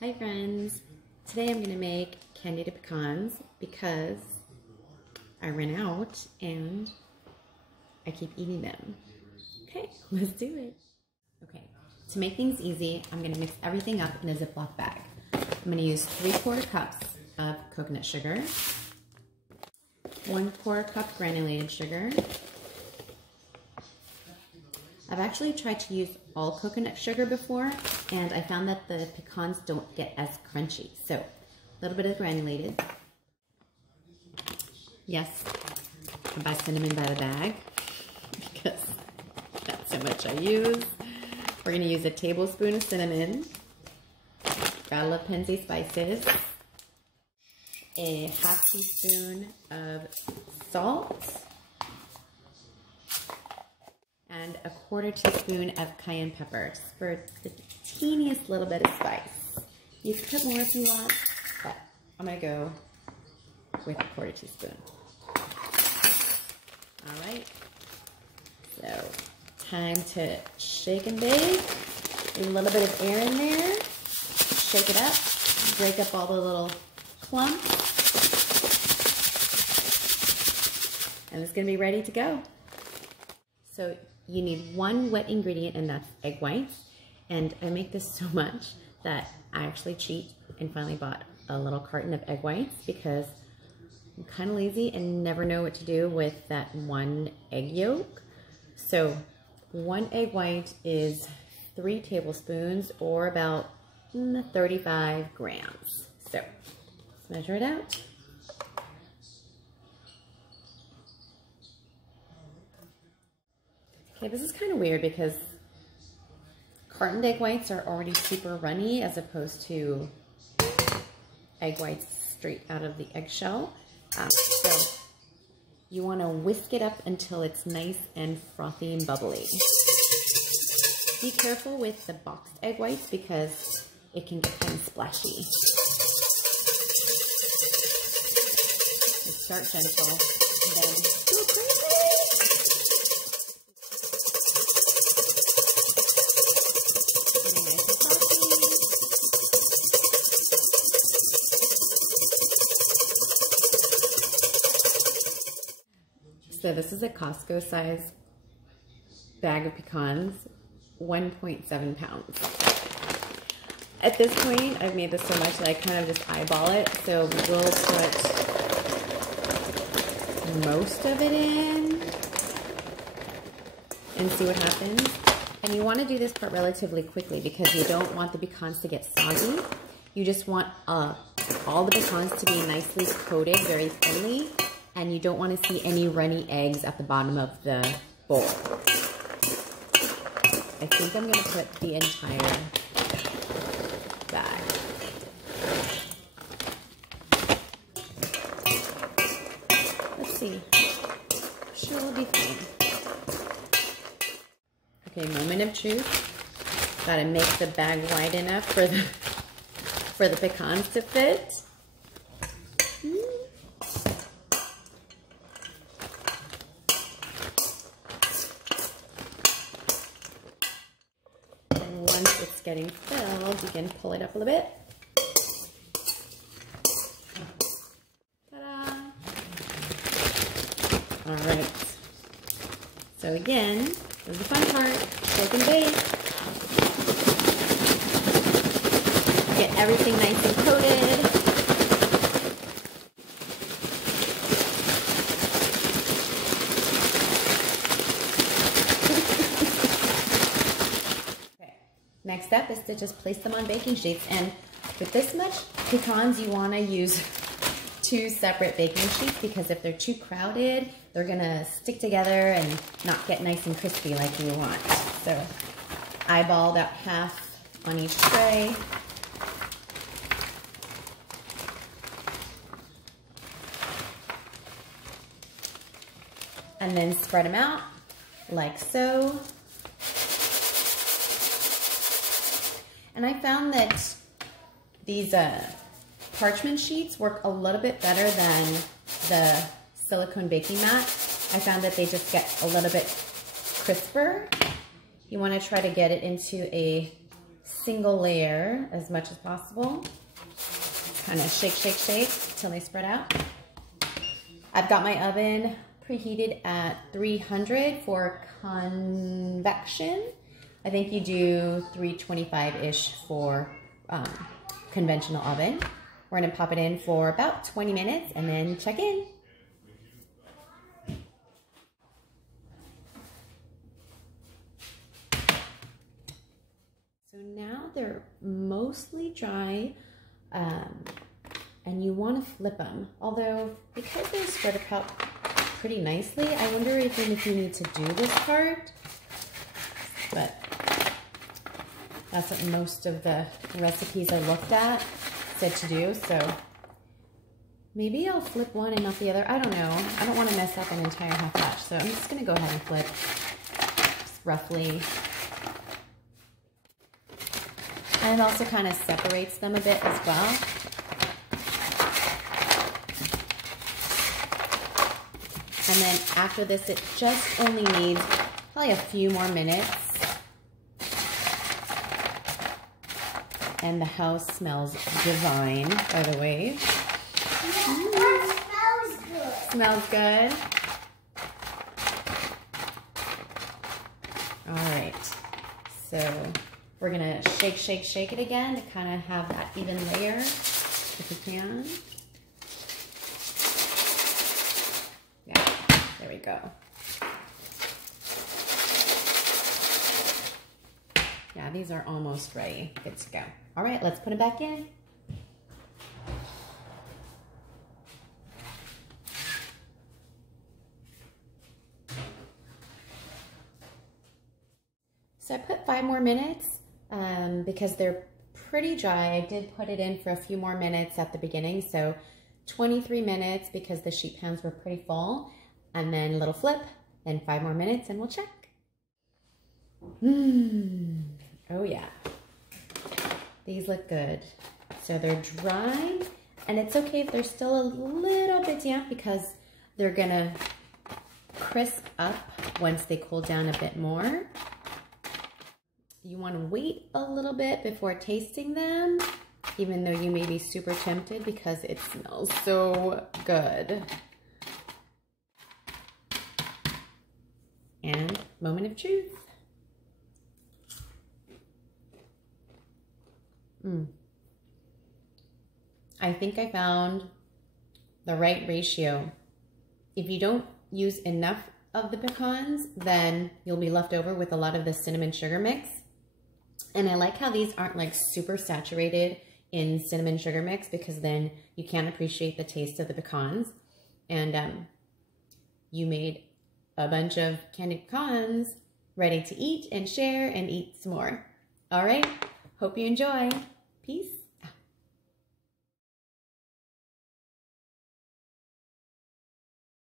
Hi friends! Today I'm going to make candied pecans because I ran out and I keep eating them. Okay, let's do it. Okay, to make things easy, I'm going to mix everything up in a Ziploc bag. I'm going to use 3/4 cups of coconut sugar, 1/4 cup granulated sugar. I've actually tried to use all coconut sugar before, and I found that the pecans don't get as crunchy. So, a little bit of granulated. Yes, I buy cinnamon by the bag because that's how much I use. We're going to use a tablespoon of cinnamon, rattle of Penzi spices, a half teaspoon of salt, and a 1/4 teaspoon of cayenne pepper, just for the teeniest little bit of spice. You can put more if you want, but I'm gonna go with a 1/4 teaspoon. All right, so time to shake and bake. Leave a little bit of air in there. Shake it up, break up all the little clumps, and it's gonna be ready to go. So you need one wet ingredient, and that's egg whites. And I make this so much that I actually cheat and finally bought a little carton of egg whites because I'm kind of lazy and never know what to do with that one egg yolk. So one egg white is 3 tablespoons or about 35 grams. So let's measure it out. Okay, this is kind of weird because cartoned egg whites are already super runny as opposed to egg whites straight out of the eggshell. So you want to whisk it up until it's nice and frothy and bubbly. Be careful with the boxed egg whites because it can get kind of splashy. And start gentle and then go crazy. So this is a Costco size bag of pecans, 1.7 pounds. At this point, I've made this so much that I kind of just eyeball it. So we'll put most of it in and see what happens. And you want to do this part relatively quickly because you don't want the pecans to get soggy. You just want all the pecans to be nicely coated very thinly. And you don't want to see any runny eggs at the bottom of the bowl. I think I'm going to put the entire bag. Let's see. Sure, we'll be fine. Okay, moment of truth. Got to make the bag wide enough for the pecans to fit. Once it's getting filled, you can pull it up a little bit. Ta-da! All right. So again, this is the fun part. Shake and bake. Get everything nice and coated. Next step is to just place them on baking sheets, and with this much pecans you want to use 2 separate baking sheets because if they're too crowded they're gonna stick together and not get nice and crispy like you want. So eyeball about half on each tray. And then spread them out like so. And I found that these parchment sheets work a little bit better than the silicone baking mat. I found that they just get a little bit crisper. You want to try to get it into a single layer as much as possible. Kind of shake, shake, shake till they spread out. I've got my oven preheated at 300 for convection. I think you do 325-ish for conventional oven. We're gonna pop it in for about 20 minutes and then check in. So now they're mostly dry, and you want to flip them. Although, because they're spread out pretty nicely, I wonder even if you need to do this part. But that's what most of the recipes I looked at said to do. So maybe I'll flip one and not the other. I don't know. I don't want to mess up an entire half batch. So I'm just going to go ahead and flip just roughly. And it also kind of separates them a bit as well. And then after this, it just only needs probably a few more minutes. And the house smells divine, by the way. That smells good. Smells good? All right. So we're gonna shake, shake, shake it again to kind of have that even layer, if we can. Yeah, there we go. Yeah, these are almost ready, good to go. All right, let's put it back in. So I put 5 more minutes because they're pretty dry. I did put it in for a few more minutes at the beginning, so 23 minutes because the sheet pans were pretty full, and then a little flip, then 5 more minutes and we'll check. Oh yeah, these look good. So they're dry, and it's okay if they're still a little bit damp because they're gonna crisp up once they cool down a bit more. You want to wait a little bit before tasting them, even though you may be super tempted because it smells so good. And moment of truth. I think I found the right ratio. If you don't use enough of the pecans, then you'll be left over with a lot of the cinnamon sugar mix. And I like how these aren't like super saturated in cinnamon sugar mix because then you can't appreciate the taste of the pecans. And you made a bunch of candied pecans ready to eat and share and eat some more. All right, hope you enjoy. Peace.